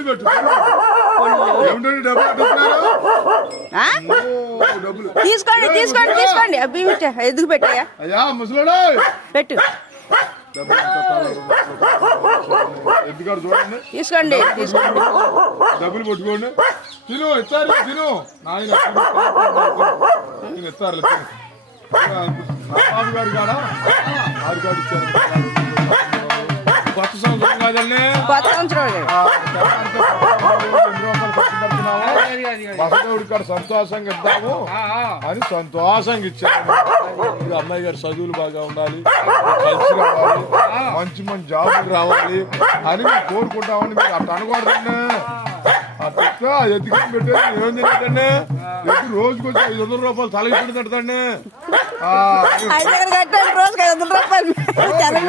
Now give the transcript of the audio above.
డబ్బులు పెట్టు ఏమిటండి డబ్బులు తీసుకోండి తీసుకోండి తీసుకోండి అబ్బి ఎందుకు పెట్టాయా అయ్యా ముసలాడా పెట్టు ఎందుకాడు చూడండి తీసుకోండి తీసుకోండి డబ్బులు పట్టుకోండి తిను ఇస్తారు తిను నాయన తిను ఇస్తారు బాబు గారు కాడా ఆరు గారు ఇచ్చారు కొత్త సంవత్సరం కాదండి కొత్త సంవత్సరం బసదేవుడి కాడ సంతోషంగా ఇద్దాము అని సంతోషంగా ఇచ్చాము ఇది అమ్మాయి గారు చదువులు బాగా ఉండాలి కలిసి రావాలి మంచి మంచి జాబులు రావాలి అని మేము కోరుకుంటామని మీరు అట్ట అనకూడదండి అట్లా ఎత్తుకొని పెట్టేది ఏం తెలియదండి ఎత్తు రోజుకి వచ్చి 500 రూపాయలు తలకి పెట్టి తడతండి రోజుకి 500 రూపాయలు